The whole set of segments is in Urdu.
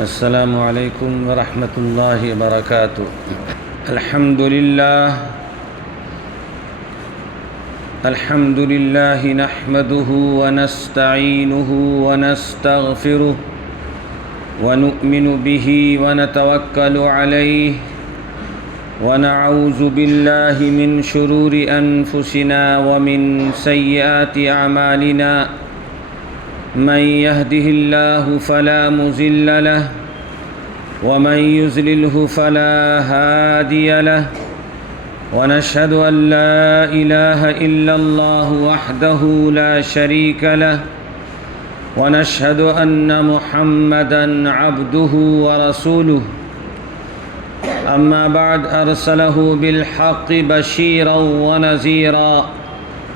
السلام علیکم ورحمۃ اللہ وبرکاتہ۔ الحمد للہ نحمده ونستعینه ونستغفره ونؤمن به ونتوکل علیہ ونعوذ باللہ من شرور انفسنا ومن سیئات اعمالنا من يهده الله فلا مضل له ومن يضلله فلا هادي له ونشهد أن لا إله إلا الله وحده لا شريك له ونشهد أن محمدًا عبده ورسوله أما بعد أرسله بالحق بشيرا ونذيرا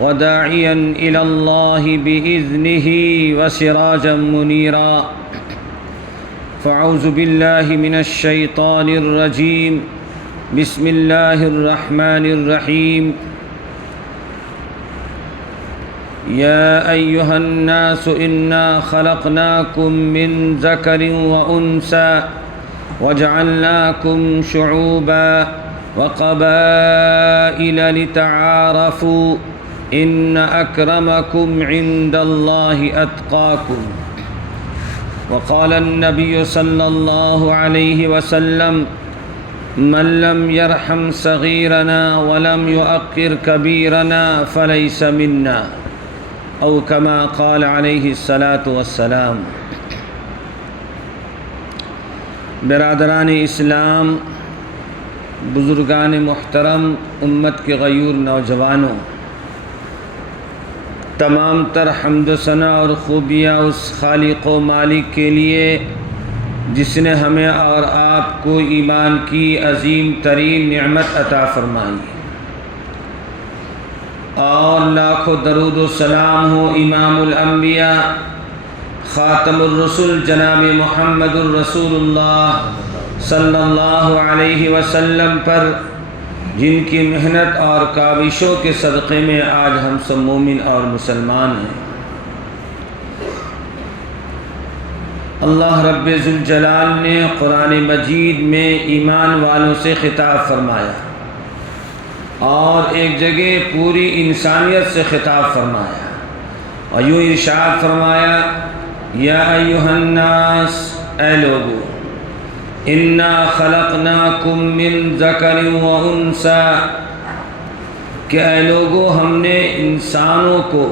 وداعيا إلى الله بإذنه وسراجا منيرا فأعوذ بالله من الشيطان الرجيم بسم الله الرحمن الرحيم يا أيها الناس إنا خلقناكم من ذكر وأنثى وجعلناكم شعوبا وقبائل لتعارفوا إن أكرمكم عند الله أتقاكم وقال النبي صلى الله عليه وسلم من لم يرحم صغيرنا ولم يؤقر كبيرنا فليس منا أو كما قال عليه الصلاة والسلام۔ برادران اسلام، بزرگان محترم، امت کے غیور نوجوانوں، تمام تر حمد و ثنا اور خوبیاں اس خالق و مالک کے لیے جس نے ہمیں اور آپ کو ایمان کی عظیم ترین نعمت عطا فرمائی، اور لاکھوں درود و سلام ہو امام الانبیاء خاتم الرسل جناب محمد الرسول اللہ صلی اللہ علیہ وسلم پر، جن کی محنت اور کاوشوں کے صدقے میں آج ہم سب مومن اور مسلمان ہیں۔ اللہ رب ذوالجلال نے قرآن مجید میں ایمان والوں سے خطاب فرمایا اور ایک جگہ پوری انسانیت سے خطاب فرمایا، اور یوں ارشاد فرمایا، یا ایھا الناس، اے لوگو، انا خلقناکم من ذکر و انثی، کہ اے لوگو ہم نے انسانوں کو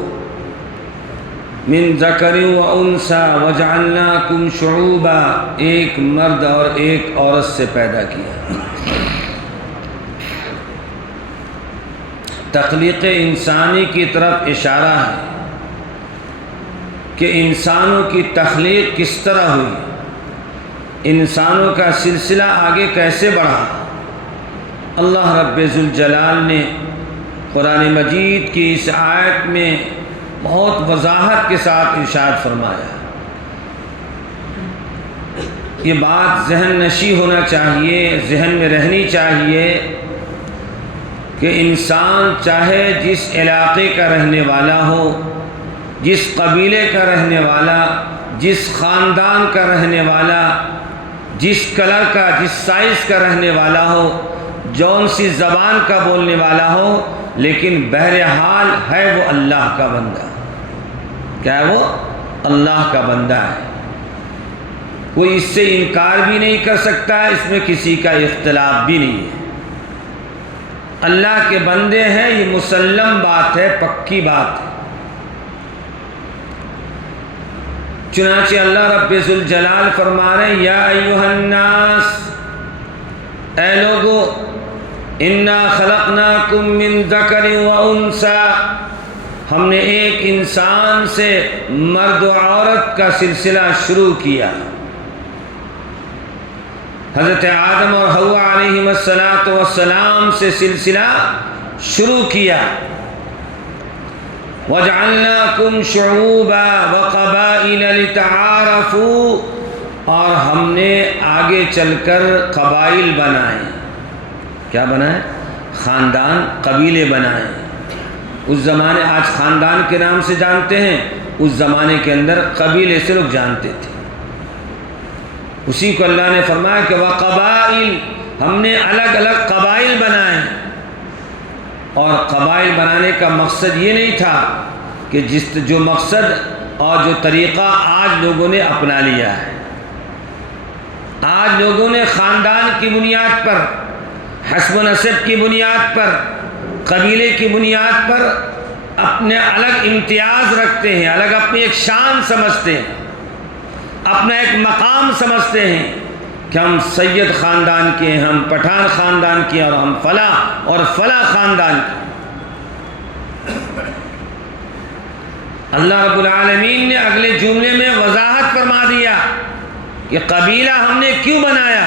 من ذکر و انثی وجعلناکم شعوبا، ایک مرد اور ایک عورت سے پیدا کیا۔ تخلیق انسانی کی طرف اشارہ ہے کہ انسانوں کی تخلیق کس طرح ہوئی، انسانوں کا سلسلہ آگے کیسے بڑھا۔ اللہ رب ذوالجلال نے قرآن مجید کی اس آیت میں بہت وضاحت کے ساتھ ارشاد فرمایا۔ یہ بات ذہن نشی ہونا چاہیے، ذہن میں رہنی چاہیے کہ انسان چاہے جس علاقے کا رہنے والا ہو، جس قبیلے کا رہنے والا، جس خاندان کا رہنے والا، جس کلر کا، جس سائز کا رہنے والا ہو، جون سی زبان کا بولنے والا ہو، لیکن بہرحال ہے وہ اللہ کا بندہ۔ کیا ہے وہ؟ اللہ کا بندہ ہے۔ کوئی اس سے انکار بھی نہیں کر سکتا، اس میں کسی کا اختلاف بھی نہیں ہے۔ اللہ کے بندے ہیں، یہ مسلم بات ہے، پکی بات ہے۔ چنانچہ اللہ رب ذوالجلال فرما رہے ہیں، یا ایھا الناس، اے لوگو، انا خلقناکم من ذکر و انثی، ہم نے ایک انسان سے مرد و عورت کا سلسلہ شروع کیا۔ حضرت آدم اور حوا علیہم السلام سے سلسلہ شروع کیا۔ وَجَعَلْنَاكُمْ شُعُوبًا وَقَبَائِلَ لِتَعَارَفُوا، اور ہم نے آگے چل کر قبائل بنائے۔ کیا بنائے؟ خاندان، قبیلے بنائے۔ اس زمانے، آج خاندان کے نام سے جانتے ہیں، اس زمانے کے اندر قبیلے سے لوگ جانتے تھے۔ اسی کو اللہ نے فرمایا کہ وقبائل، ہم نے الگ الگ قبائل بنائے، اور قبائل بنانے کا مقصد یہ نہیں تھا کہ جو مقصد اور جو طریقہ آج لوگوں نے اپنا لیا ہے۔ آج لوگوں نے خاندان کی بنیاد پر، حسب و نسب کی بنیاد پر، قبیلے کی بنیاد پر اپنے الگ امتیاز رکھتے ہیں، الگ اپنی ایک شان سمجھتے ہیں، اپنا ایک مقام سمجھتے ہیں کہ ہم سید خاندان کے ہیں، ہم پٹھان خاندان کے، اور ہم فلاں اور فلاں خاندان کے۔ اللہ رب العالمین نے اگلے جملے میں وضاحت فرما دیا کہ قبیلہ ہم نے کیوں بنایا،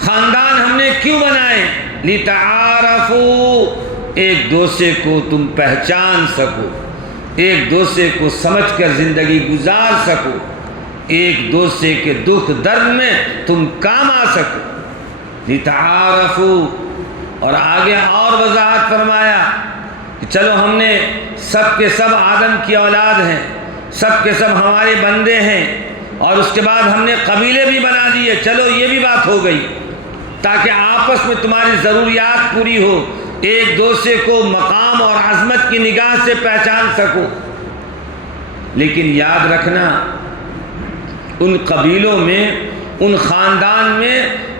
خاندان ہم نے کیوں بنائے، لِتَعَارَفُوا، ایک دوسرے کو تم پہچان سکو، ایک دوسرے کو سمجھ کر زندگی گزار سکو، ایک دوسرے کے دکھ درد میں تم کام آ سکو، لِتَعَارَفُوا۔ اور آگے اور وضاحت فرمایا کہ چلو ہم نے سب کے سب آدم کی اولاد ہیں، سب کے سب ہمارے بندے ہیں، اور اس کے بعد ہم نے قبیلے بھی بنا دیے، چلو یہ بھی بات ہو گئی، تاکہ آپس میں تمہاری ضروریات پوری ہو، ایک دوسرے کو مقام اور عظمت کی نگاہ سے پہچان سکو۔ لیکن یاد رکھنا، ان قبیلوں میں، ان خاندان میں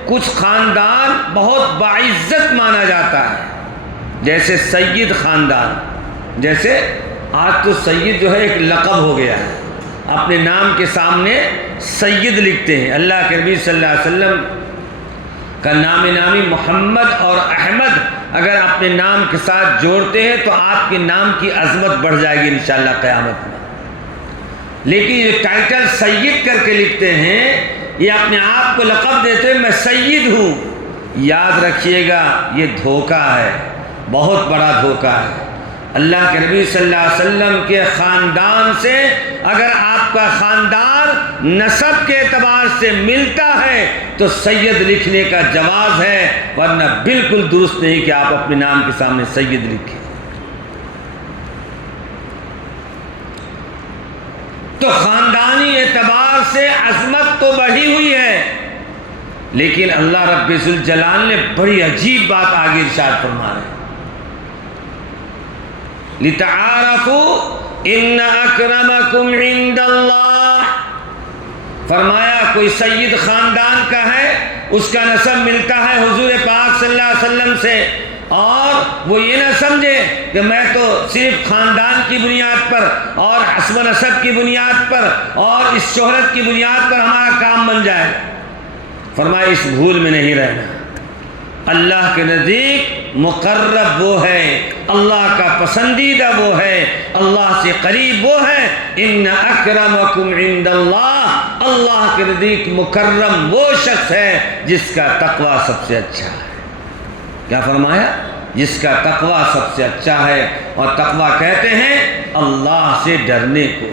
کچھ خاندان بہت باعزت مانا جاتا ہے، جیسے سید خاندان۔ جیسے آج تو سید جو ہے ایک لقب ہو گیا ہے، اپنے نام کے سامنے سید لکھتے ہیں۔ اللہ کے نبی صلی اللہ علیہ وسلم کا نام نامی محمد اور احمد اگر اپنے نام کے ساتھ جوڑتے ہیں تو آپ کے نام کی عظمت بڑھ جائے گی انشاءاللہ قیامت میں۔ لیکن یہ ٹائٹل سید کر کے لکھتے ہیں، یہ اپنے آپ کو لقب دیتے ہیں میں سید ہوں، یاد رکھیے گا یہ دھوکہ ہے، بہت بڑا دھوکہ ہے۔ اللہ کے نبی صلی اللہ علیہ وسلم کے خاندان سے اگر آپ کا خاندان نسب کے اعتبار سے ملتا ہے تو سید لکھنے کا جواز ہے، ورنہ بالکل درست نہیں کہ آپ اپنے نام کے سامنے سید لکھیں۔ تو خاندانی اعتبار سے عظمت تو بڑھی ہوئی ہے، لیکن اللہ رب ذوالجلال نے بڑی عجیب بات آگے ارشاد فرما رہے ہیں، لِتَعَارَفُوا إِنَّ أَكْرَمَكُمْ عِنْدَ اللَّهِ، فرمایا کوئی سید خاندان کا ہے، اس کا نسب ملتا ہے حضور پاک صلی اللہ علیہ وسلم سے، اور وہ یہ نہ سمجھے کہ میں تو صرف خاندان کی بنیاد پر اور حسب و نسب کی بنیاد پر اور اس شہرت کی بنیاد پر ہمارا کام بن جائے۔ فرمایا اس بھول میں نہیں رہنا، اللہ کے نزدیک مقرب وہ ہے، اللہ کا پسندیدہ وہ ہے، اللہ سے قریب وہ ہے، ان اکرمکم عند اللہ، اللہ کے نزدیک مکرم وہ شخص ہے جس کا تقوی سب سے اچھا ہے۔ کیا فرمایا؟ جس کا تقوی سب سے اچھا ہے، اور تقوی کہتے ہیں اللہ سے ڈرنے کو،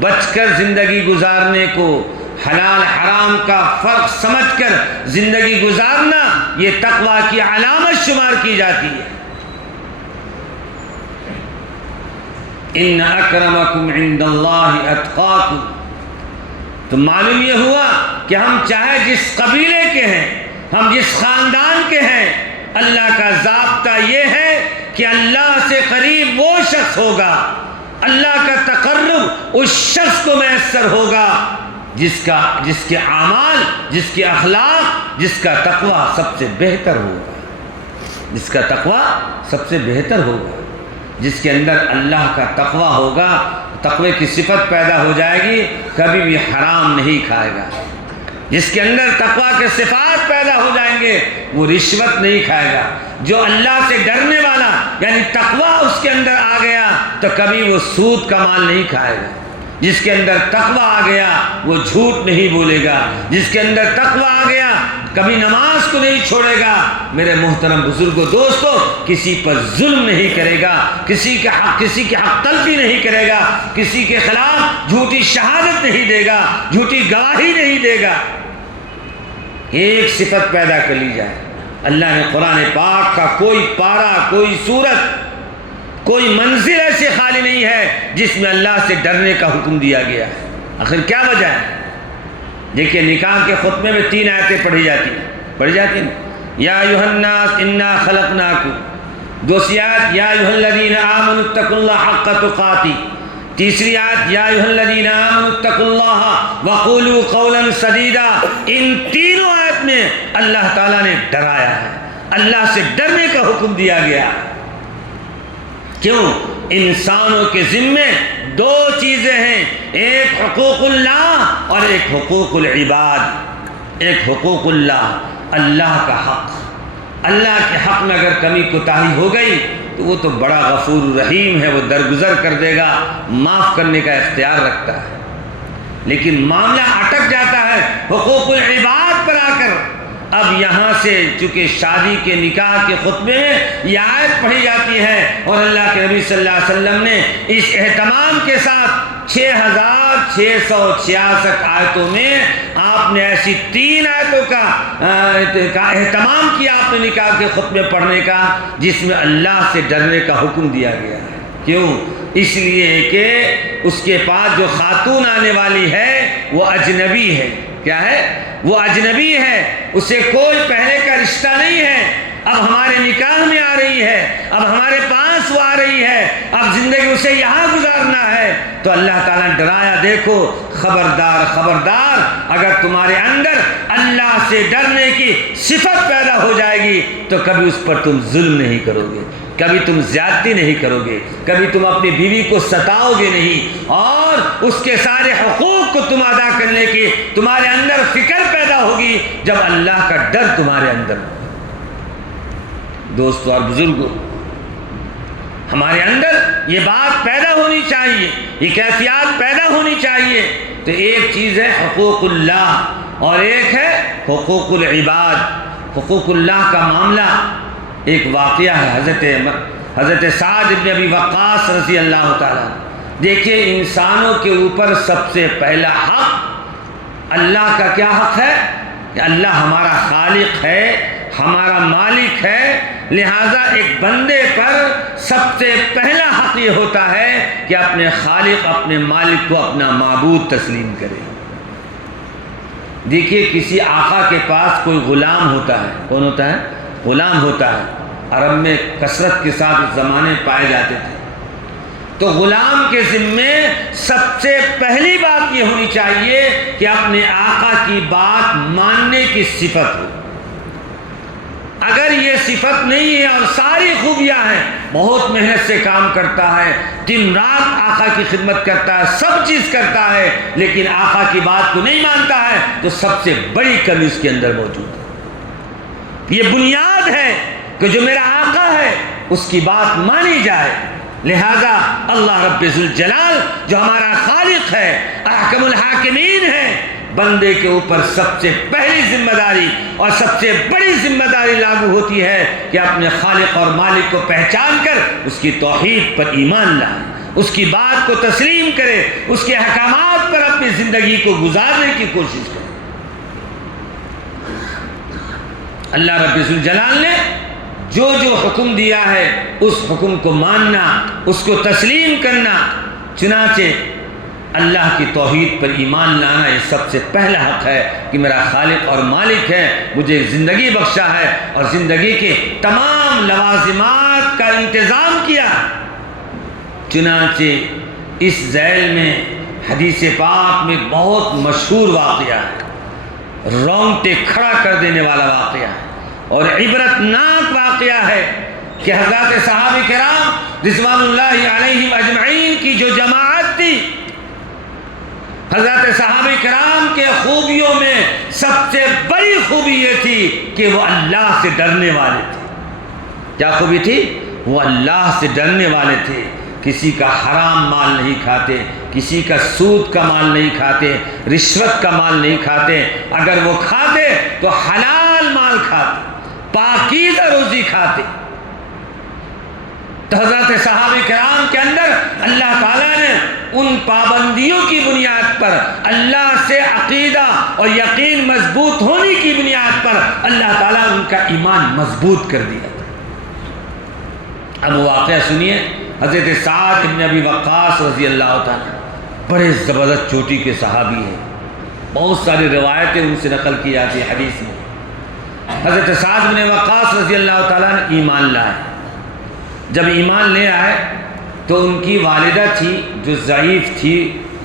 بچ کر زندگی گزارنے کو، حلال حرام کا فرق سمجھ کر زندگی گزارنا، یہ تقوی کی علامت شمار کی جاتی ہے۔ ان اکرمکم عند اللہ اتقاکم، تو معلوم یہ ہوا کہ ہم چاہے جس قبیلے کے ہیں، ہم جس خاندان کے ہیں، اللہ کا ضابطہ یہ ہے کہ اللہ سے قریب وہ شخص ہوگا، اللہ کا تقرب اس شخص کو میسر ہوگا جس کے اعمال، جس کے اخلاق، جس کا تقوی سب سے بہتر ہوگا، جس کا تقوی سب سے بہتر ہوگا، جس کے اندر اللہ کا تقوی ہوگا، تقوی کی صفت پیدا ہو جائے گی، کبھی بھی حرام نہیں کھائے گا۔ جس کے اندر تقوی کے صفات پیدا ہو جائیں گے وہ رشوت نہیں کھائے گا۔ جو اللہ سے ڈرنے والا یعنی تقوی اس کے اندر آ گیا تو کبھی وہ سود کا مال نہیں کھائے گا۔ جس کے اندر تقوی آ گیا وہ جھوٹ نہیں بولے گا۔ جس کے اندر تقوی آ گیا کبھی نماز کو نہیں چھوڑے گا۔ میرے محترم بزرگوں دوستو، کسی پر ظلم نہیں کرے گا، کسی کے حق تلفی نہیں کرے گا، کسی کے خلاف جھوٹی شہادت نہیں دے گا، جھوٹی گواہی نہیں دے گا۔ ایک صفت پیدا کر لی جائے، اللہ نے قرآن پاک کا کوئی پارہ، کوئی سورت، کوئی منزل ایسے خالی نہیں ہے جس میں اللہ سے ڈرنے کا حکم دیا گیا ہے۔ آخر کیا وجہ ہے؟ دیکھیے نکاح کے خطبے میں 3 آیتیں پڑھی جاتی ہیں یا ایھا الناس انا خلقناکم، دوسری آیت یا ایھا الذین آمنوا اتقوا اللہ حق تقاتہ، تیسری آیت یا ایھا الذین آمنوا اتقوا اللہ وقولوا قولا سدیدا۔ ان تینوں آیت میں اللہ تعالیٰ نے ڈرایا ہے، اللہ سے ڈرنے کا حکم دیا گیا۔ کیوں؟ انسانوں کے ذمے 2 چیزیں ہیں، ایک حقوق اللہ اور ایک حقوق العباد۔ ایک حقوق اللہ، اللہ کا حق، اللہ کے حق میں اگر کمی کوتاہی ہو گئی تو وہ تو بڑا غفور رحیم ہے، وہ درگزر کر دے گا، معاف کرنے کا اختیار رکھتا ہے۔ لیکن معاملہ اٹک جاتا ہے حقوق العباد پر آ کر۔ اب یہاں سے چونکہ شادی کے نکاح کے خطبے میں یہ آیت پڑھی جاتی ہے اور اللہ کے نبی صلی اللہ علیہ وسلم نے اس اہتمام کے ساتھ 6666 آیتوں میں آپ نے ایسی 3 آیتوں کا اہتمام کیا اپنے نکاح کے خطبے پڑھنے کا، جس میں اللہ سے ڈرنے کا حکم دیا گیا ہے۔ کیوں؟ اس لیے کہ اس کے پاس جو خاتون آنے والی ہے وہ اجنبی ہے۔ کیا ہے؟ وہ اجنبی ہے، اسے کوئی پہلے کا رشتہ نہیں ہے، اب ہمارے نکاح میں آ رہی ہے، اب ہمارے پاس وہ آ رہی ہے، اب زندگی اسے یہاں گزارنا ہے۔ تو اللہ تعالیٰ نے ڈرایا، دیکھو خبردار خبردار، اگر تمہارے اندر اللہ سے ڈرنے کی صفت پیدا ہو جائے گی تو کبھی اس پر تم ظلم نہیں کرو گے، کبھی تم زیادتی نہیں کرو گے، کبھی تم اپنی بیوی کو ستاؤ گے نہیں، اور اس کے سارے حقوق کو تم ادا کرنے کی تمہارے اندر فکر پیدا ہوگی جب اللہ کا ڈر تمہارے اندر ہو۔ دوستو اور بزرگوں، ہمارے اندر یہ بات پیدا ہونی چاہیے، یہ کیفیات پیدا ہونی چاہیے۔ تو ایک چیز ہے حقوق اللہ اور ایک ہے حقوق العباد۔ حقوق اللہ کا معاملہ ایک واقعہ ہے حضرت سعد بن ابی وقاص رضی اللہ تعالیٰ۔ دیکھیے انسانوں کے اوپر سب سے پہلا حق اللہ کا کیا حق ہے کہ اللہ ہمارا خالق ہے، ہمارا مالک ہے، لہٰذا ایک بندے پر سب سے پہلا حق یہ ہوتا ہے کہ اپنے خالق اپنے مالک کو اپنا معبود تسلیم کرے۔ دیکھیے کسی آقا کے پاس کوئی غلام ہوتا ہے، کون ہوتا ہے؟ غلام ہوتا ہے، عرب میں کثرت کے ساتھ اس زمانے پائے جاتے تھے۔ تو غلام کے ذمے سب سے پہلی بات یہ ہونی چاہیے کہ اپنے آقا کی بات ماننے کی صفت ہو۔ اگر یہ صفت نہیں ہے اور ساری خوبیاں ہیں، بہت محنت سے کام کرتا ہے، دن رات آقا کی خدمت کرتا ہے، سب چیز کرتا ہے، لیکن آقا کی بات کو نہیں مانتا ہے، تو سب سے بڑی کمی اس کے اندر موجود ہے۔ یہ بنیاد ہے کہ جو میرا آقا ہے اس کی بات مانی جائے۔ لہذا اللہ رب ذوالجلال جو ہمارا خالق ہے، احکم الحاکمین ہے، بندے کے اوپر سب سے پہلی ذمہ داری اور سب سے بڑی ذمہ داری لاگو ہوتی ہے کہ اپنے خالق اور مالک کو پہچان کر اس کی توحید پر ایمان لائے، اس کی بات کو تسلیم کرے، اس کے احکامات پر اپنی زندگی کو گزارنے کی کوشش کرے۔ اللہ رب ذوالجلال نے جو جو حکم دیا ہے اس حکم کو ماننا، اس کو تسلیم کرنا، چنانچہ اللہ کی توحید پر ایمان لانا یہ سب سے پہلا حق ہے کہ میرا خالق اور مالک ہے، مجھے زندگی بخشا ہے اور زندگی کے تمام لوازمات کا انتظام کیا۔ چنانچہ اس ذیل میں حدیث پاک میں بہت مشہور واقعہ ہے، رونگٹے کھڑا کر دینے والا واقعہ ہے اور عبرت ناک واقعہ ہے کہ حضرات صحابہ کرام رضوان اللہ علیہم اجمعین کی جو جماعت تھی، حضرت صحابہ کرام کے خوبیوں میں سب سے بڑی خوبی یہ تھی کہ وہ اللہ سے ڈرنے والے تھے۔ کیا خوبی تھی؟ وہ اللہ سے ڈرنے والے تھے، کسی کا حرام مال نہیں کھاتے، کسی کا سود کا مال نہیں کھاتے، رشوت کا مال نہیں کھاتے، اگر وہ کھاتے تو حلال مال کھاتے، پاکیزہ روزی کھاتے۔ تو حضرت صحابہ کرام کے اندر اللہ تعالیٰ نے ان پابندیوں کی بنیاد پر، اللہ سے عقیدہ اور یقین مضبوط ہونے کی بنیاد پر اللہ تعالیٰ نے ان کا ایمان مضبوط کر دیا۔ اب واقعہ سنیے، حضرت سعد بن ابی وقاص رضی اللہ تعالیٰ بڑے زبردست چوٹی کے صحابی ہیں، بہت ساری روایتیں ان سے نقل کی جاتی ہیں حدیث میں۔ حضرت سعد بن وقاص رضی اللہ تعالیٰ نے ایمان لائے۔ جب ایمان لے آئے تو ان کی والدہ تھی جو ضعیف تھی،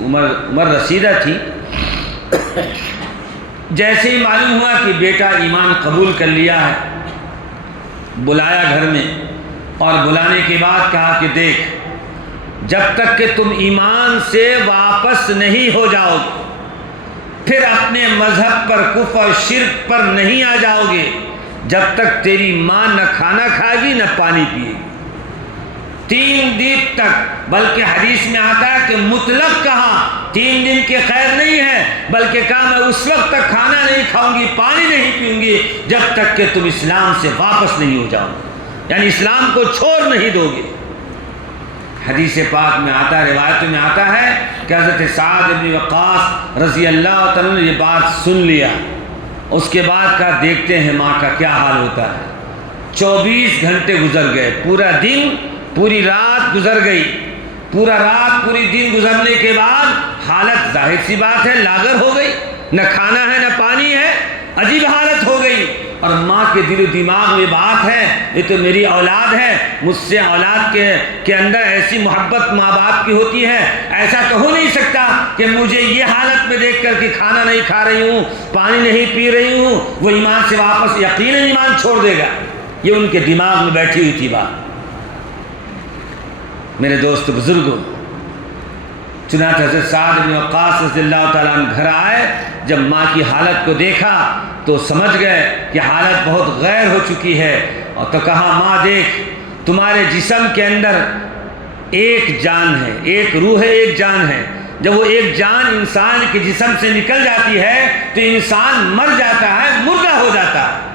عمر رسیدہ تھی۔ جیسے ہی معلوم ہوا کہ بیٹا ایمان قبول کر لیا ہے، بلایا گھر میں، اور بلانے کے بعد کہا کہ دیکھ، جب تک کہ تم ایمان سے واپس نہیں ہو جاؤ گے، پھر اپنے مذہب پر، کفر اور شرک پر نہیں آ جاؤ گے، جب تک تیری ماں نہ کھانا کھائے گی نہ پانی پیے گی، 3 دن تک۔ بلکہ حدیث میں آتا ہے کہ مطلق کہا 3 دن کے خیر نہیں ہے، بلکہ کہا میں اس وقت تک کھانا نہیں کھاؤں گی، پانی نہیں پیوں گی، جب تک کہ تم اسلام سے واپس نہیں ہو جاؤ، یعنی اسلام کو چھوڑ نہیں دو گے۔ حدیث پاک میں آتا ہے، روایت میں آتا ہے کہ حضرت سعد بن وقاص رضی اللہ تعالیٰ نے یہ بات سن لیا، اس کے بعد کہا دیکھتے ہیں ماں کا کیا حال ہوتا ہے۔ 24 گھنٹے گزر گئے، پورا دن پوری رات گزر گئی، پورا رات پوری دن گزرنے کے بعد حالت ظاہر سی بات ہے لاغر ہو گئی، نہ کھانا ہے نہ پانی ہے، عجیب حالت ہو گئی۔ اور ماں کے دل و دماغ میں بات ہے یہ تو میری اولاد ہے، مجھ سے اولاد کے اندر ایسی محبت ماں باپ کی ہوتی ہے، ایسا تو ہو نہیں سکتا کہ مجھے یہ حالت میں دیکھ کر کہ کھانا نہیں کھا رہی ہوں، پانی نہیں پی رہی ہوں، وہ ایمان سے واپس یقیناً ایمان چھوڑ دے گا۔ یہ ان کے دماغ میں بیٹھی ہوئی تھی بات۔ میرے دوست بزرگوں، چنانچہ حضرت سعد بن وقاص رضی اللہ تعالیٰ عنہ گھر آئے، جب ماں کی حالت کو دیکھا تو سمجھ گئے کہ حالت بہت غیر ہو چکی ہے، اور تو کہا ماں دیکھ، تمہارے جسم کے اندر ایک جان ہے، ایک روح ہے، ایک جان ہے۔ جب وہ ایک جان انسان کے جسم سے نکل جاتی ہے تو انسان مر جاتا ہے، مردہ ہو جاتا ہے۔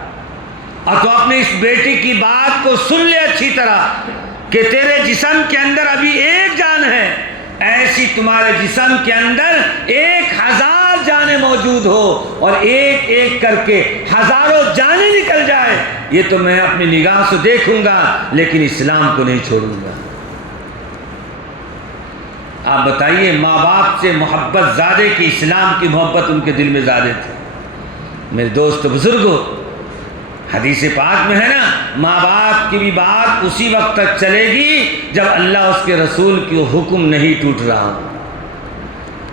اور تو اپنے اس بیٹی کی بات کو سن لے اچھی طرح کہ تیرے جسم کے اندر ابھی ایک جان ہے، ایسی تمہارے جسم کے اندر 1000 جانیں موجود ہو، اور ایک ایک کر کے ہزاروں جانیں نکل جائے، یہ تو میں اپنی نگاہ سے دیکھوں گا، لیکن اسلام کو نہیں چھوڑوں گا۔ آپ بتائیے، ماں باپ سے محبت زیادہ کہ اسلام کی محبت ان کے دل میں زیادہ تھی۔ میرے دوست بزرگوں، حدیث پاک میں ہے نا، ماں باپ کی بھی بات اسی وقت تک چلے گی جب اللہ اس کے رسول کی حکم نہیں ٹوٹ رہا،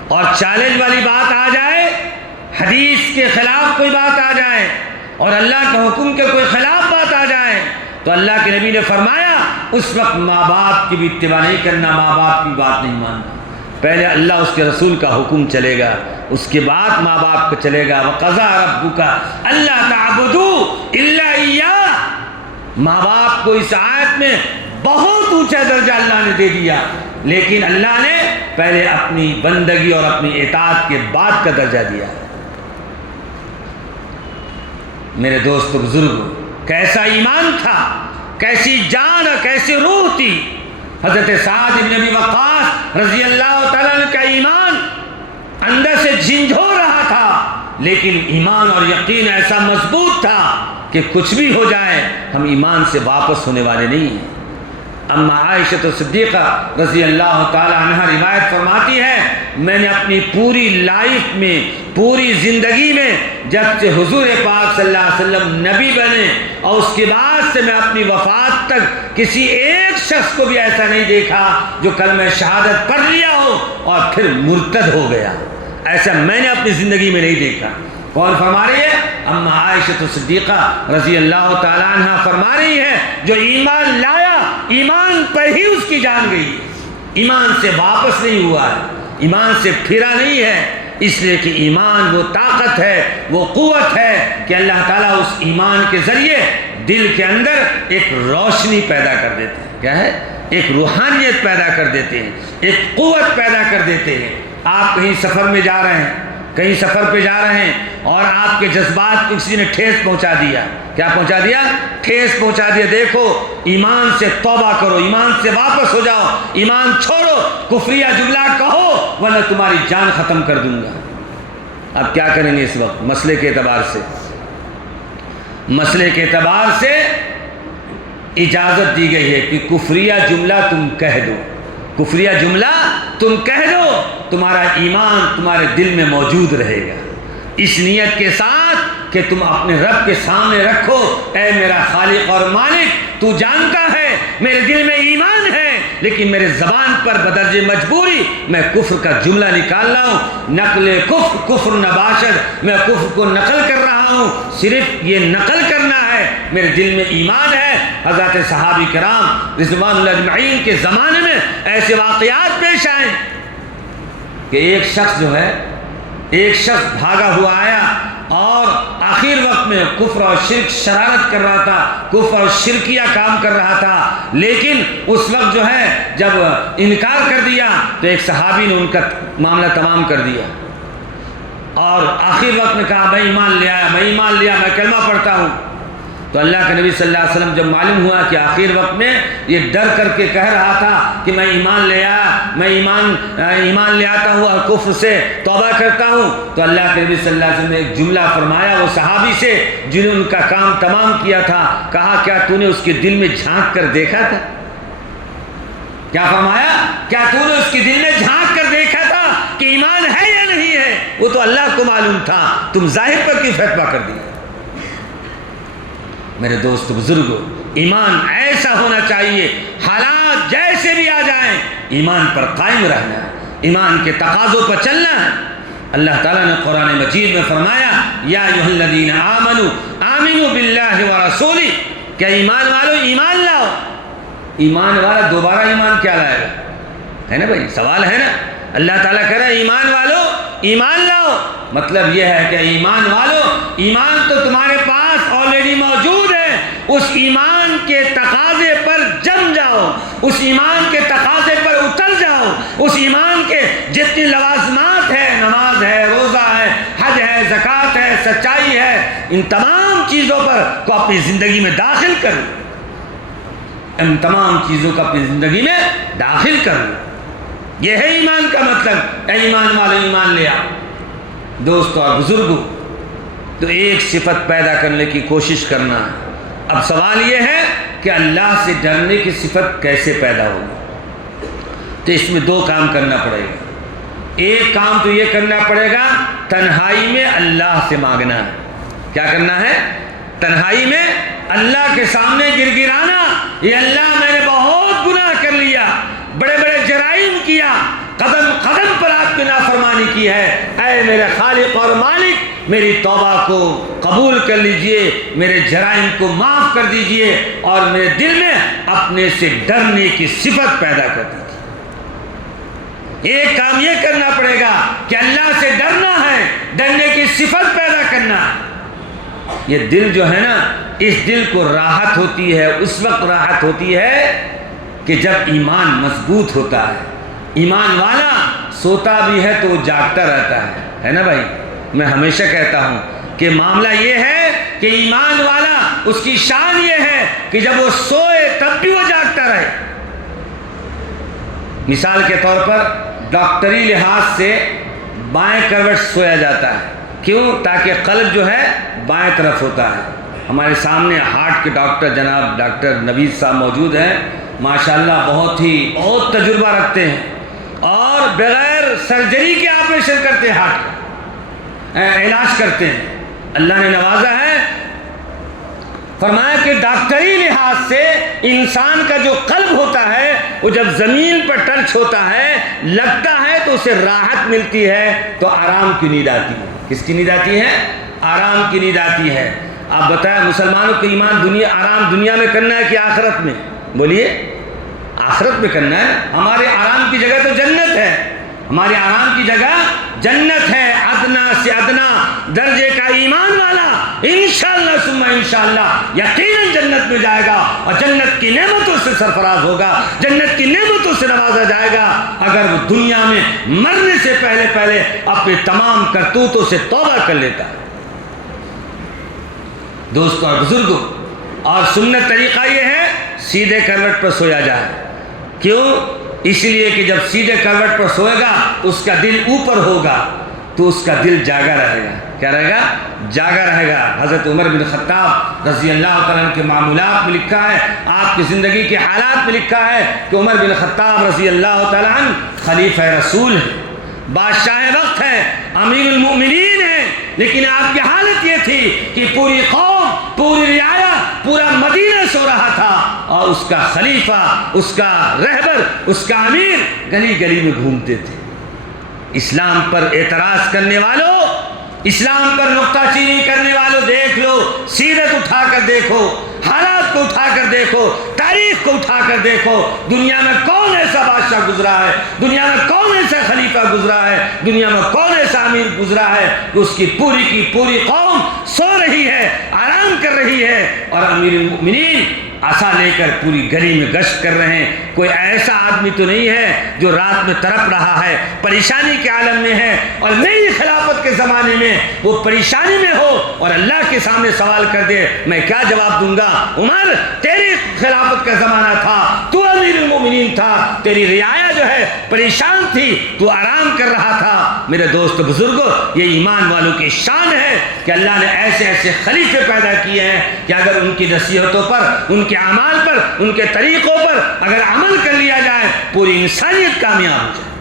اور چیلنج والی بات آ جائے، حدیث کے خلاف کوئی بات آ جائے، اور اللہ کے حکم کے کوئی خلاف بات آ جائے، تو اللہ کے نبی نے فرمایا اس وقت ماں باپ کی بھی اتباع نہیں کرنا، ماں باپ کی بات نہیں ماننا۔ پہلے اللہ اس کے رسول کا حکم چلے گا، اس کے بعد ماں باپ کا چلے گا۔ وَقَضَىٰ رَبُّكَ أَلَّا تَعْبُدُوا إِلَّا إِيَّاهُ، ماں باپ کو اس آیت میں بہت اونچا درجہ اللہ نے دے دیا، لیکن اللہ نے پہلے اپنی بندگی اور اپنی اطاعت کے بعد کا درجہ دیا۔ میرے دوست بزرگوں، کیسا ایمان تھا، کیسی جان اور کیسی روح تھی حضرت سعد بن ابی وقاص رضی اللہ تعالیٰ عنہ کا ایمان اندر سے جھنجھو رہا تھا، لیکن ایمان اور یقین ایسا مضبوط تھا کہ کچھ بھی ہو جائے ہم ایمان سے واپس ہونے والے نہیں ہیں۔ اما عائشہ صدیقہ رضی اللہ تعالی عنہ روایت فرماتی ہے، میں نے اپنی پوری لائف میں، پوری زندگی میں، جب سے حضور پاک صلی اللہ علیہ وسلم نبی بنے اور اس کے بعد سے میں اپنی وفات تک کسی ایک شخص کو بھی ایسا نہیں دیکھا جو کلمہ شہادت پڑھ لیا ہو اور پھر مرتد ہو گیا، ایسا میں نے اپنی زندگی میں نہیں دیکھا۔ کون فرما رہی ہے؟ اما عائشہ صدیقہ رضی اللہ تعالی عنہ فرما رہی ہے، جو ایمان لایا ایمان پر ہی اس کی جان گئی، ایمان سے واپس نہیں ہوا ہے، ایمان سے پھرا نہیں ہے، اس لیے کہ ایمان وہ طاقت ہے، وہ قوت ہے کہ اللہ تعالیٰ اس ایمان کے ذریعے دل کے اندر ایک روشنی پیدا کر دیتے ہیں۔ کیا ہے؟ ایک روحانیت پیدا کر دیتے ہیں، ایک قوت پیدا کر دیتے ہیں۔ آپ کہیں سفر میں جا رہے ہیں، کہیں سفر پہ جا رہے ہیں، اور آپ کے جذبات کو کسی نے ٹھیس پہنچا دیا۔ کیا پہنچا دیا؟ ٹھیس پہنچا دیا۔ دیکھو، ایمان سے توبہ کرو، ایمان سے واپس ہو جاؤ، ایمان چھوڑو، کفریہ جملہ کہو ورنہ تمہاری جان ختم کر دوں گا۔ اب کیا کریں گے اس وقت؟ مسئلے کے اعتبار سے، مسئلے کے اعتبار سے اجازت دی گئی ہے کہ کفریہ جملہ تم کہہ دو، کفریہ جملہ تم کہہ دو، تمہارا ایمان تمہارے دل میں موجود رہے گا۔ اس نیت کے ساتھ کہ تم اپنے رب کے سامنے رکھو، اے میرا خالق اور مالک، تو جانتا ہے میرے دل میں ایمان ہے، لیکن میرے زبان پر بدرجہ مجبوری میں کفر کا جملہ نکال رہا ہوں، نقل کفر کفر نباشد، میں کفر کو نقل کر رہا ہوں، صرف یہ نقل کرنا ہے، میرے دل میں ایمان ہے۔ حضرات صحابہ کرام رضوان اللہ اجمعین کے زمانے میں ایسے واقعات پیش آئے کہ ایک شخص بھاگا ہوا آیا اور آخر وقت میں کفر اور شرک شرارت کر رہا تھا، کفر اور شرکیہ کام کر رہا تھا، لیکن اس وقت جو ہے جب انکار کر دیا تو ایک صحابی نے ان کا معاملہ تمام کر دیا اور آخر وقت میں کہا میں ایمان لیا، میں کلمہ پڑھتا ہوں۔ تو اللہ کے نبی صلی اللہ علیہ وسلم جب معلوم ہوا کہ آخر وقت میں یہ ڈر کر کے کہہ رہا تھا کہ میں ایمان لے آتا ہوں اور کفر سے توبہ کرتا ہوں، تو اللہ کے نبی صلی اللہ علیہ وسلم نے ایک جملہ فرمایا وہ صحابی سے جنہوں نے ان کا کام تمام کیا تھا، کہا کیا تو نے اس کے دل میں جھانک کر دیکھا تھا؟ کیا فرمایا؟ کیا تو نے اس کے دل میں جھانک کر دیکھا تھا کہ ایمان ہے یا نہیں ہے؟ وہ تو اللہ کو معلوم تھا، تم ظاہر پر کیوں فتویٰ کر دیا؟ میرے دوست بزرگوں، ایمان ایسا ہونا چاہیے، حالات جیسے بھی آ جائیں ایمان پر قائم رہنا ہے، ایمان کے تقاضوں پر چلنا ہے۔ اللہ تعالیٰ نے قرآن مجید میں فرمایا یا ایھا الذین آمنوا آمنوا باللہ ورسولہ، کیا ایمان والو ایمان لاؤ۔ ایمان والا دوبارہ ایمان کیا لائے گا؟ ہے نا بھائی، سوال ہے نا۔ اللہ تعالیٰ کہہ رہا ہے ایمان والو ایمان لاؤ، مطلب یہ ہے کہ ایمان والو، ایمان تو تمہارے پاس آلریڈی موجود ہے، اس ایمان کے تقاضے پر جم جاؤ، اس ایمان کے تقاضے پر اتر جاؤ، اس ایمان کے جتنی لوازمات ہے، نماز ہے، روزہ ہے، حج ہے، زکوٰۃ ہے، سچائی ہے، ان تمام چیزوں پر کو اپنی زندگی میں داخل کرو، ان تمام چیزوں کو اپنی زندگی میں داخل کرو۔ یہ ہے ایمان کا مطلب، اے ایمان والے ایمان لے آؤ۔ دوستو اور بزرگوں، تو ایک صفت پیدا کرنے کی کوشش کرنا ہے۔ اب سوال یہ ہے کہ اللہ سے ڈرنے کی صفت کیسے پیدا ہوگی؟ تو اس میں دو کام کرنا پڑے گا۔ ایک کام تو یہ کرنا پڑے گا تنہائی میں اللہ سے مانگنا ہے۔ کیا کرنا ہے؟ تنہائی میں اللہ کے سامنے گر گرانا، یہ اللہ میں نے بہت گناہ کر لیا، بڑے بڑے جرائم کیا، قدم قدم پر آپ کی نافرمانی کی ہے، اے میرے خالق اور مالک میری توبہ کو قبول کر لیجئے، میرے جرائم کو معاف کر دیجئے اور میرے دل میں اپنے سے ڈرنے کی صفت پیدا کر دیجئے۔ ایک کام یہ کرنا پڑے گا کہ اللہ سے ڈرنا ہے، ڈرنے کی صفت پیدا کرنا ہے۔ یہ دل جو ہے نا، اس دل کو راحت ہوتی ہے، اس وقت راحت ہوتی ہے کہ جب ایمان مضبوط ہوتا ہے۔ ایمان والا سوتا بھی ہے تو وہ جاگتا رہتا ہے نا بھائی۔ میں ہمیشہ کہتا ہوں کہ معاملہ یہ ہے کہ ایمان والا، اس کی شان یہ ہے کہ جب وہ سوئے تب بھی وہ جاگتا رہے۔ مثال کے طور پر ڈاکٹری لحاظ سے بائیں کروٹ سویا جاتا ہے، کیوں؟ تاکہ قلب جو ہے بائیں طرف ہوتا ہے۔ ہمارے سامنے ہارٹ کے ڈاکٹر جناب ڈاکٹر نوید صاحب موجود ہیں، ماشاءاللہ بہت تجربہ رکھتے ہیں اور بغیر سرجری کے آپریشن کرتے ہیں، ہارٹ کا علاج کرتے ہیں۔ اللہ نے نوازا ہے، فرمایا کہ ڈاکٹری لحاظ سے انسان کا جو قلب ہوتا ہے وہ جب زمین پر ٹچ ہوتا ہے، لگتا ہے تو اسے راحت ملتی ہے، تو آرام کی نیند آتی ہے۔ کس کی نیند آتی ہے؟ آرام کی نیند آتی ہے۔ آپ بتائیں مسلمانوں کے ایمان آرام دنیا میں کرنا ہے کہ آخرت میں؟ بولیے، آخرت میں کرنا ہے۔ ہمارے آرام کی جگہ تو جنت ہے، ہمارے آرام کی جگہ جنت ہے۔ ادنا سے ادنا درجے کا ایمان والا انشاءاللہ ثم انشاءاللہ یقیناً جنت میں جائے گا اور جنت کی نعمتوں سے سرفراز ہوگا، جنت کی نعمتوں سے نوازا جائے گا اگر وہ دنیا میں مرنے سے پہلے اپنے تمام کرتوتوں سے توبہ کر لیتا ہے۔ دوستوں اور بزرگوں، اور سنت طریقہ یہ ہے سیدھے کروٹ پر سویا جائے۔ کیوں؟ اس لیے کہ جب سیدھے کروٹ پر سوئے گا اس کا دل اوپر ہوگا تو اس کا دل جاگا رہے گا۔ کیا رہے گا؟ جاگا رہے گا۔ حضرت عمر بن خطاب رضی اللہ تعالیٰ عنہ کے معمولات میں لکھا ہے، آپ کی زندگی کے حالات میں لکھا ہے کہ عمر بن خطاب رضی اللہ تعالیٰ عنہ خلیفہ رسول ہے، بادشاہ وقت ہے، امیر المؤمنین ہے، لیکن آپ کی حالت یہ تھی کہ پوری قوم، پوری رعایا، پورا مدینہ سو رہا تھا اور اس کا خلیفہ، اس کا رہبر، اس کا امیر گلی گلی میں گھومتے تھے۔ اسلام پر اعتراض کرنے والوں، اسلام پر نکتہ چینی کرنے والوں، دیکھ لو، سیرت اٹھا کر دیکھو، حالات کو اٹھا کر دیکھو، تاریخ کو اٹھا کر دیکھو، دنیا میں کون ایسا بادشاہ گزرا ہے، دنیا میں کون ایسا خلیفہ گزرا ہے، دنیا میں کون ایسا امیر گزرا ہے کہ اس کی پوری قوم سو رہی ہے، آرام کر رہی ہے، اور امیر المؤمنین عصا لے کر پوری گلی میں گشت کر رہے ہیں۔ کوئی ایسا آدمی تو نہیں ہے جو رات میں تڑپ رہا ہے، پریشانی کے عالم میں ہے، اور میری خلافت کے زمانے میں وہ پریشانی میں ہو اور اللہ کے سامنے سوال کر دے، میں کیا جواب دوں گا؟ عمر، تیری خلافت کا زمانہ تھا، تو امیر المؤمنین تھا، تیری رعایا جو ہے پریشان تھی، تو آرام کر رہا تھا۔ میرے دوست بزرگوں، یہ ایمان والوں کی شان ہے کہ اللہ نے ایسے ایسے خلیفے پیدا کیے ہیں کہ اگر ان کی نصیحتوں پر، ان کے اعمال پر، ان کے طریقوں پر اگر عمل کر لیا جائے، پوری انسانیت کامیاب ہو جائے۔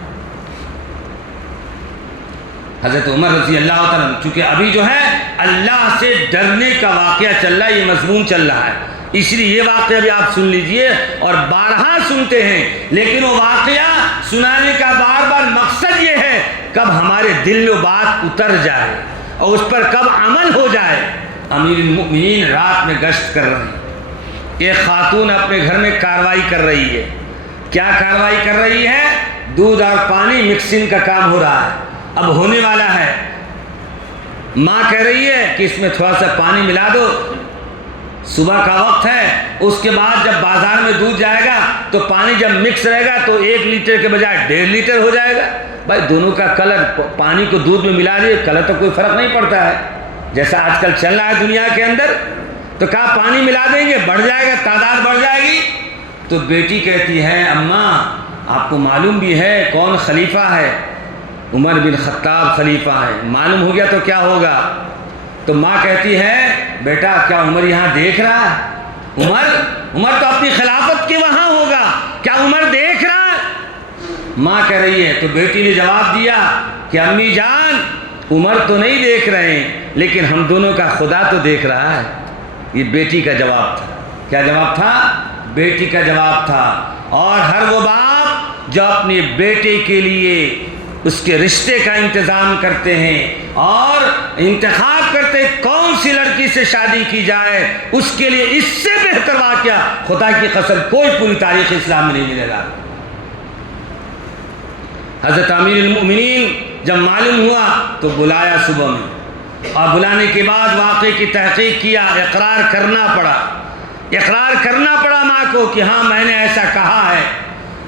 حضرت عمر رضی اللہ تعالیٰ، چونکہ ابھی جو ہے اللہ سے ڈرنے کا واقعہ چل رہا ہے، یہ مضمون چل رہا ہے، اس لیے یہ واقعہ بھی آپ سن لیجئے، اور بارہا سنتے ہیں، لیکن وہ واقعہ سنانے کا بار بار مقصد یہ ہے کب ہمارے دل میں بات اتر جائے اور اس پر کب عمل ہو جائے۔ امیر المؤمنین رات میں گشت کر رہے ہیں، ایک خاتون اپنے گھر میں کاروائی کر رہی ہے۔ کیا کاروائی کر رہی ہے؟ دودھ اور پانی مکسنگ کا کام ہو رہا ہے، اب ہونے والا ہے۔ ماں کہہ رہی ہے کہ اس میں تھوڑا سا پانی ملا دو، صبح کا وقت ہے، اس کے بعد جب بازار میں دودھ جائے گا تو پانی جب مکس رہے گا تو 1 لیٹر کے بجائے 1.5 لیٹر ہو جائے گا۔ بھائی دونوں کا کلر، پانی کو دودھ میں ملا دیے، کلر تو کوئی فرق نہیں پڑتا ہے، جیسا آج کل چل رہا ہے دنیا کے اندر۔ تو کہا پانی ملا دیں گے، بڑھ جائے گا، تعداد بڑھ جائے گی۔ تو بیٹی کہتی ہے، اماں آپ کو معلوم بھی ہے کون خلیفہ ہے؟ عمر بن خطاب خلیفہ ہے، معلوم ہو گیا تو کیا ہوگا؟ تو ماں کہتی ہے، بیٹا کیا عمر یہاں دیکھ رہا ہے؟ عمر تو اپنی خلافت کے وہاں ہوگا، کیا عمر دیکھ رہا ہے؟ ماں کہہ رہی ہے، تو بیٹی نے جواب دیا کہ امی جان، عمر تو نہیں دیکھ رہے ہیں، لیکن ہم دونوں کا خدا تو دیکھ رہا ہے۔ یہ بیٹی کا جواب تھا۔ کیا جواب تھا؟ بیٹی کا جواب تھا۔ اور ہر وہ باپ جو اپنے بیٹے کے لیے اس کے رشتے کا انتظام کرتے ہیں اور انتخاب کرتے ہیں کون سی لڑکی سے شادی کی جائے، اس کے لیے اس سے بہتر واقعہ خدا کی قسم کوئی پوری تاریخ اسلام میں نہیں ملے گا۔ حضرت امیر المؤمنین جب معلوم ہوا تو بلایا صبح میں، اور بلانے کے بعد واقعے کی تحقیق کیا، اقرار کرنا پڑا ماں کو کہ ہاں میں نے ایسا کہا ہے۔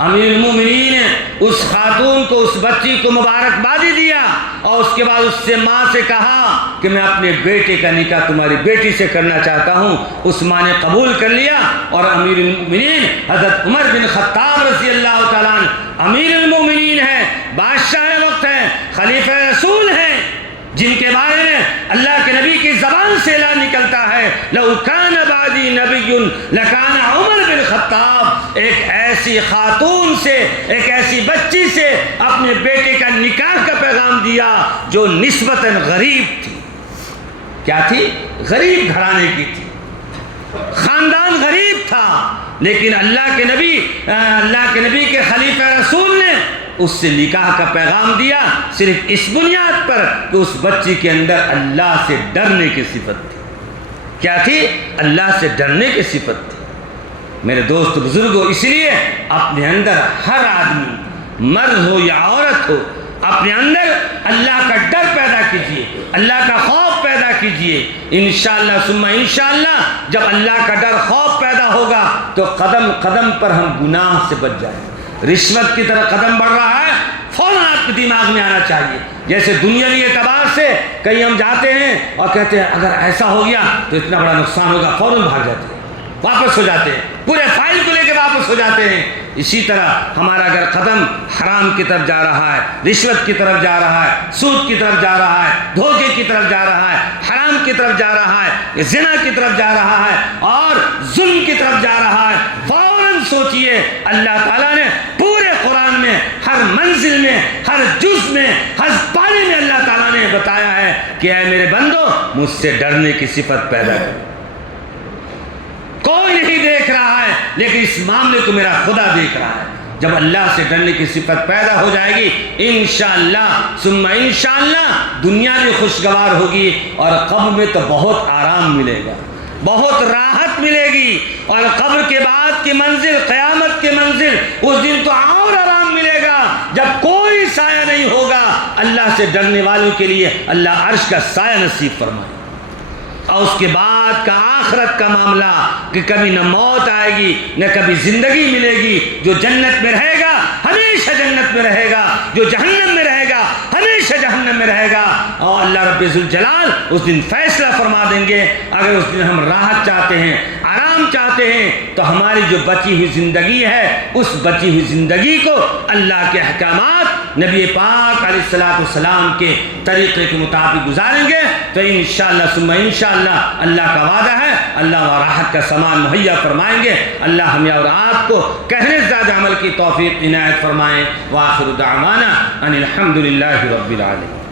امیر المؤمنین نے اس خاتون کو، اس بچی کو مبارکبادی دیا، اور اس کے بعد اس سے ماں سے کہا کہ میں اپنے بیٹے کا نکاح تمہاری بیٹی سے کرنا چاہتا ہوں۔ اس ماں نے قبول کر لیا، اور امیر المؤمنین حضرت عمر بن خطاب رضی اللہ تعالیٰ عنہ امیر المؤمنین ہیں، بادشاہ وقت ہیں، خلیفہ رسول ہیں، جن کے بارے میں اللہ کے نبی کی زبان سے اعلان نکلتا ہے، لَوْ كَانَ بَعْدِي نَبِيٌّ لَكَانَ عُمَرُ بن خطاب۔ ایک ایسی خاتون سے، ایک ایسی بچی سے اپنے بیٹے کا نکاح کا پیغام دیا جو نسبتاً غریب تھی۔ کیا تھی؟ غریب گھرانے کی تھی، خاندان غریب تھا، لیکن اللہ کے نبی کے خلیفہ رسول نے اس سے نکاح کا پیغام دیا، صرف اس بنیاد پر کہ اس بچی کے اندر اللہ سے ڈرنے کی صفت تھی۔ کیا تھی؟ اللہ سے ڈرنے کی صفت تھی۔ میرے دوست بزرگوں، اس لیے اپنے اندر ہر آدمی، مرد ہو یا عورت ہو، اپنے اندر اللہ کا ڈر پیدا کیجئے، اللہ کا خوف پیدا کیجئے۔ انشاءاللہ ثم انشاءاللہ جب اللہ کا ڈر، خوف پیدا ہوگا تو قدم قدم پر ہم گناہ سے بچ جائیں گے۔ رشوت کی طرف قدم بڑھ رہا ہے، فوراً آپ کے دماغ میں آنا چاہیے۔ جیسے دنیاوی اعتبار سے کہیں ہم جاتے ہیں اور کہتے ہیں اگر ایسا ہو گیا تو اتنا بڑا نقصان ہوگا، فوراً بھاگ جاتے ہیں، واپس ہو جاتے ہیں، پورے فائل کو لے کے واپس ہو جاتے ہیں۔ اسی طرح ہمارا اگر قدم حرام کی طرف جا رہا ہے، رشوت کی طرف جا رہا ہے، سود کی طرف جا رہا ہے، دھوکے کی طرف جا رہا ہے، حرام کی طرف جا رہا ہے، زنا کی طرف جا رہا ہے اور ظلم کی طرف جا رہا ہے، فوراً سوچئے اللہ تعالیٰ نے پورے قرآن میں ہر منزل میں، ہر جز میں، ہر پارے میں اللہ تعالیٰ نے نے بتایا ہے کہ اے میرے بندو مجھ سے ڈرنے کی صفت پیدا کرو. کوئی نہیں دیکھ رہا ہے لیکن اس معاملے کو میرا خدا دیکھ رہا ہے. جب اللہ سے ڈرنے کی صفت پیدا ہو جائے گی انشاءاللہ ثم انشاءاللہ دنیا بھی خوشگوار ہوگی اور قبر میں تو بہت آرام ملے گا, بہت راحت ملے گی. اور قبر کے بعد کی منزل, قیامت کی منزل, اس دن تو اور آرام ملے گا جب کوئی سایہ نہیں ہوگا. اللہ سے ڈرنے والوں کے لیے اللہ عرش کا سایہ نصیب فرمائے. اور اس کے بعد کا آخرت کا معاملہ کہ کبھی نہ موت آئے گی نہ کبھی زندگی ملے گی. جو جنت میں رہے گا ہمیشہ جنت میں رہے گا, جو جہنم میں رہے گا ہمیشہ جہنم میں رہے گا. اور اللہ رب ذوالجلال اس دن فیصلہ فرما دیں گے. اگر اس دن ہم راحت چاہتے ہیں, آرام چاہتے ہیں, تو ہماری جو بچی ہوئی زندگی ہے اس بچی ہوئی زندگی کو اللہ کے احکامات نبی پاک علیہ السلام کے طریقے کے مطابق گزاریں گے تو انشاءاللہ ثم انشاءاللہ اللہ کا وعدہ ہے اللہ و راحت کا سامان مہیا فرمائیں گے. اللہ ہمیں اور آپ کو کہنے زیادہ عمل کی توفیق عنایت فرمائیں. وآخر دعوانا ان الحمد للہ رب العالمین.